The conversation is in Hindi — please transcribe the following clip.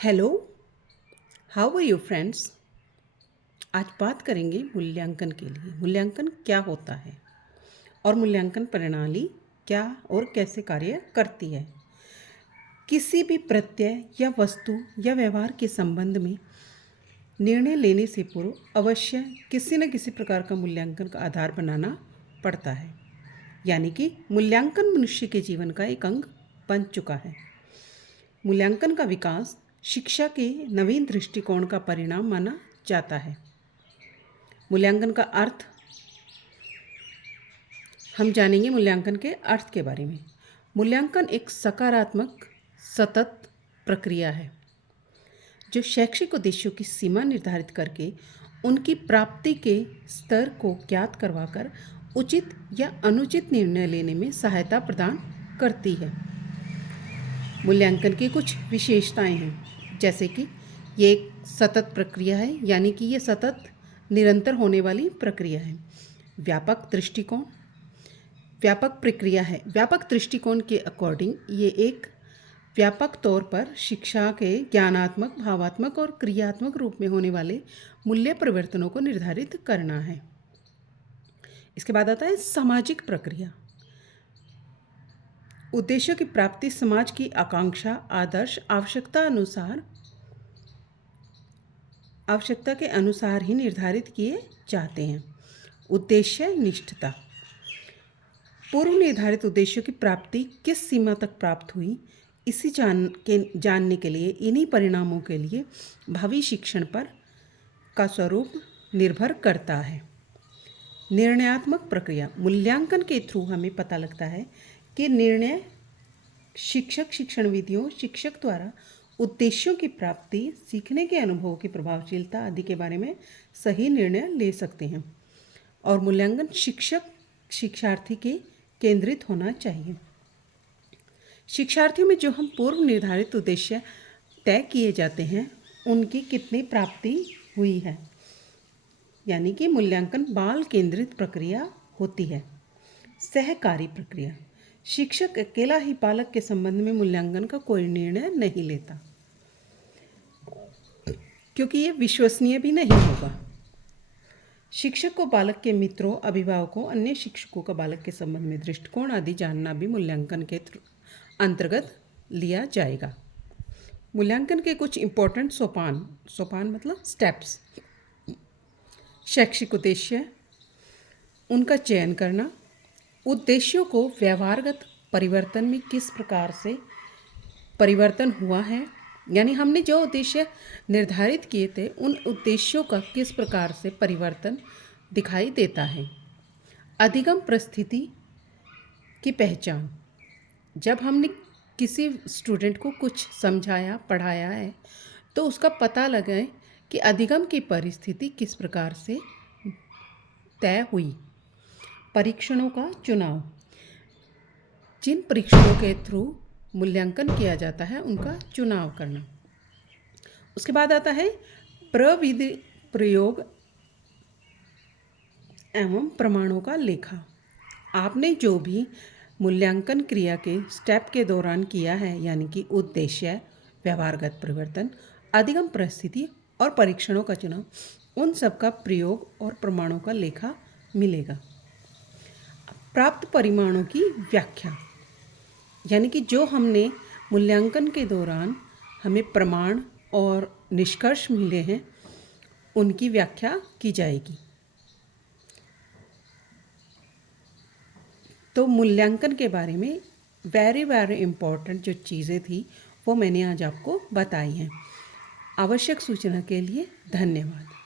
Hello, how are you friends. आज बात करेंगे मूल्यांकन के लिए। मूल्यांकन क्या होता है और मूल्यांकन प्रणाली क्या और कैसे कार्य करती है। किसी भी प्रत्यय या वस्तु या व्यवहार के संबंध में निर्णय लेने से पूर्व अवश्य किसी न किसी प्रकार का मूल्यांकन का आधार बनाना पड़ता है। यानी कि मूल्यांकन मनुष्य के जीवन का एक अंग बन चुका है। मूल्यांकन का विकास शिक्षा के नवीन दृष्टिकोण का परिणाम माना जाता है। मूल्यांकन का अर्थ हम जानेंगे। मूल्यांकन के अर्थ के बारे में। मूल्यांकन एक सकारात्मक सतत प्रक्रिया है जो शैक्षिक उद्देश्यों की सीमा निर्धारित करके उनकी प्राप्ति के स्तर को ज्ञात करवाकर उचित या अनुचित निर्णय लेने में सहायता प्रदान करती है। मूल्यांकन की कुछ विशेषताएं हैं, जैसे कि ये एक सतत प्रक्रिया है, यानी कि ये सतत निरंतर होने वाली प्रक्रिया है। व्यापक दृष्टिकोण व्यापक प्रक्रिया है। व्यापक दृष्टिकोण के अकॉर्डिंग ये एक व्यापक तौर पर शिक्षा के ज्ञानात्मक, भावात्मक और क्रियात्मक रूप में होने वाले मूल्य परिवर्तनों को निर्धारित करना है। इसके बाद आता है सामाजिक प्रक्रिया। उद्देश्यों की प्राप्ति समाज की आकांक्षा, आदर्श, आवश्यकता के अनुसार ही निर्धारित किए जाते हैं। उद्देश्य निष्ठता पूर्व निर्धारित उद्देश्यों की प्राप्ति किस सीमा तक प्राप्त हुई, इसी जानने के लिए इन्हीं परिणामों के लिए भावी शिक्षण पर का स्वरूप निर्भर करता है। निर्णयात्मक प्रक्रिया मूल्यांकन के थ्रू हमें पता लगता है कि निर्णय शिक्षण विधियों, शिक्षक द्वारा उद्देश्यों की प्राप्ति, सीखने के अनुभवों की प्रभावशीलता आदि के बारे में सही निर्णय ले सकते हैं। और मूल्यांकन शिक्षार्थी के केंद्रित होना चाहिए। शिक्षार्थियों में जो हम पूर्व निर्धारित उद्देश्य तय किए जाते हैं उनकी कितनी प्राप्ति हुई है, यानी कि मूल्यांकन बाल केंद्रित प्रक्रिया होती है। सहकारी प्रक्रिया शिक्षक अकेला ही बालक के संबंध में मूल्यांकन का कोई निर्णय नहीं लेता, क्योंकि ये विश्वसनीय भी नहीं होगा। शिक्षक को बालक के मित्रों, अभिभावकों, अन्य शिक्षकों का बालक के संबंध में दृष्टिकोण आदि जानना भी मूल्यांकन के अंतर्गत लिया जाएगा। मूल्यांकन के कुछ इम्पोर्टेंट सोपान मतलब स्टेप्स। शैक्षिक उद्देश्य, उनका चयन करना, उद्देश्यों को व्यवहारगत परिवर्तन में किस प्रकार से परिवर्तन हुआ है, यानी हमने जो उद्देश्य निर्धारित किए थे उन उद्देश्यों का किस प्रकार से परिवर्तन दिखाई देता है। अधिगम परिस्थिति की पहचान, जब हमने किसी स्टूडेंट को कुछ समझाया, पढ़ाया है तो उसका पता लगाए कि अधिगम की परिस्थिति किस प्रकार से तय हुई। परीक्षणों का चुनाव, जिन परीक्षणों के थ्रू मूल्यांकन किया जाता है उनका चुनाव करना। उसके बाद आता है प्रविधि, प्रयोग एवं प्रमाणों का लेखा। आपने जो भी मूल्यांकन क्रिया के स्टेप के दौरान किया है, यानी कि उद्देश्य, व्यवहारगत परिवर्तन, अधिगम परिस्थिति और परीक्षणों का चुनाव, उन सब का प्रयोग और प्रमाणों का लेखा मिलेगा। प्राप्त परिणामों की व्याख्या, यानी कि जो हमने मूल्यांकन के दौरान हमें प्रमाण और निष्कर्ष मिले हैं उनकी व्याख्या की जाएगी। तो मूल्यांकन के बारे में वेरी इम्पोर्टेंट जो चीज़ें थी वो मैंने आज आपको बताई हैं। आवश्यक सूचना के लिए धन्यवाद।